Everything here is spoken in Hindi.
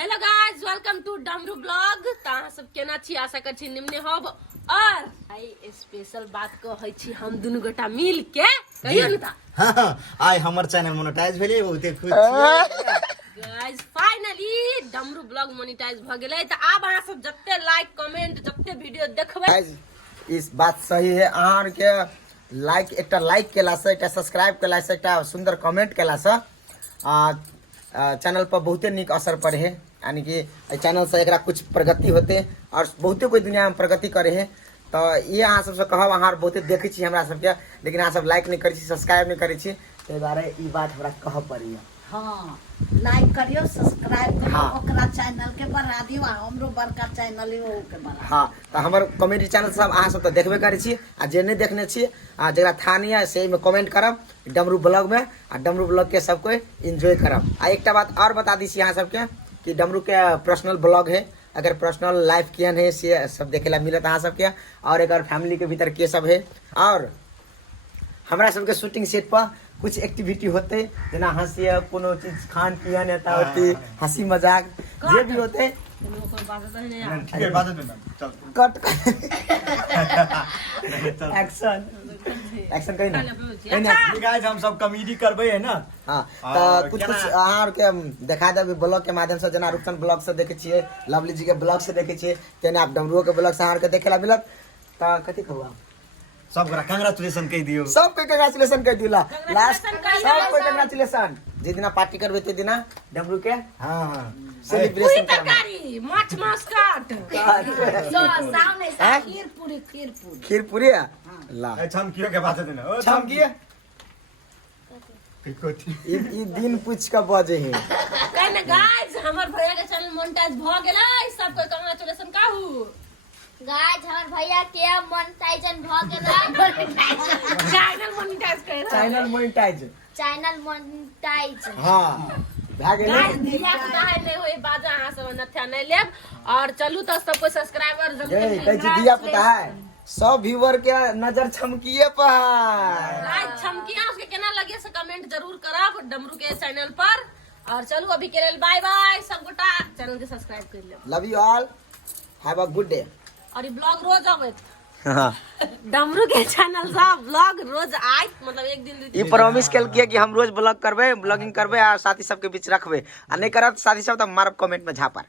हेलो गाइस, वेलकम टू डमरू ब्लॉग। अहाँ सब केना छी? आशा कर छी निम्न होब। और आई स्पेशल बात कहै छी हम दुनु गोटा मिल के कहियो न था। हां आई हमर चैनल मोनेटाइज भेलै, बहुते खुश छी गाइस। फाइनली डमरू ब्लॉग मोनेटाइज भ गेलै। त आब अहाँ सब जत्ते लाइक कमेंट जत्ते वीडियो देखबै इस बात सही है। अहाँ के लाइक एकटा लाइक केला से, एकटा सब्सक्राइब केला से, एकटा सुंदर कमेंट केला से चैनल पर बहुते निक असर पड़े है। यानी कि चैनल से एकरा कुछ प्रगति होते और बहुते कोई दुनिया में प्रगति करे है। तो ये अहाँ सबसे कहब, अहाँ बहुते देखे छी हमरा सबके, लेकिन अहाँ सब लाइक नहीं करै छी, सब्सक्राइब नहीं करै छी। ताहि दुआरे ई बात हमरा कहब पड़ी। हाँ, लाइक करियो, सब्सक्राइब करियो, ओकरा चैनल के बढ़ा दियो। हमरो बड़का चैनल है ओ के बढ़ा। हाँ, तो हमर कॉमेडी चैनल सब अहाँ सब तो देखबे करै छी, आ जे नहीं देखने छी आ जरा था नहीं है से में कमेंट करब डमरू ब्लॉग में, आ डमरू ब्लॉग के सब कोई एंजॉय करब। आ एकटा बात और बता दी छी अहाँ सबके कि डमरू के पर्सनल ब्लॉग है। अगर पर्सनल लाइफ केहन है से सब देखे ला मिलत अहाँ सबके, और एक फैमिली के भीतर के सब है। और हमरा सबके शूटिंग सेट पर कुछ एक्टिविटी होते, जना हंसी, कोनो चीज खान पियन एता होती, हंसी मजाक जे भी होते ठीक है, बात है चल कट एक्शन एक्शन कहीं ना कहीं ना। गाइस हम सब कॉमेडी करबे है ना। हाँ, तो कुछ कुछ अहाँ के देखा देबे ब्लॉग के माध्यम से। जना रुपसन ब्लॉग से देखे छिए, लवली जी के ब्लॉग से देखे छिए, तेना आप डमरुओ के ब्लॉग से अहाँ के देखेला मिलत। त कथि कहू आप सब कांग्रेचुलेशन कह दियो, सब के कांग्रेचुलेशन कह दिला। लास्ट सब को कांग्रेचुलेशन। जे दिना पार्टी करबे ते दिना डमरू के हां सेलिब्रेशन करब। तरकारी माछ मांस काट सामने से खीर पूरी ला ए छमकियो के बात है ना। ओ छमकिए ई दिन पूछ के बजे है। कहने गाइस हमर भैया के चैनल मोनेटाइज भ गेलै। सब कोई कांग्रेचुलेशन कहू। गाइस हमर भैया के मोनेटाइजन भ गेलै। चैनल मोनेटाइज कर चैनल मोनेटाइज। चैनल मोनेटाइज हां भा गेलै। गाइस दिया पता है नहीं होई बाजा अहाँ सब नथया नहीं लेब। और चलू तो सब कोई सब्सक्राइबर ए कह दिया पता है, सब व्यूअर के नजर छमकिए पर। गाइस छमकिया उसके केना लगे से कमेंट जरूर करब डमरू के चैनल पर। और चलू अभी के लेल बाय बाय। सब गोटा चैनल के सब्सक्राइब कर लेब। Love you all, have a good day. और ये ब्लॉग रोज आवे हां, डमरू के चैनल से ब्लॉग रोज आए, मतलब एक दिन ई प्रॉमिस केल किया कि हम रोज ब्लॉग करबे, ब्लॉगिंग करबे, और साथी सबके बीच रखबे। आ नहीं करब साथी सब त मारब कमेंट में झापर।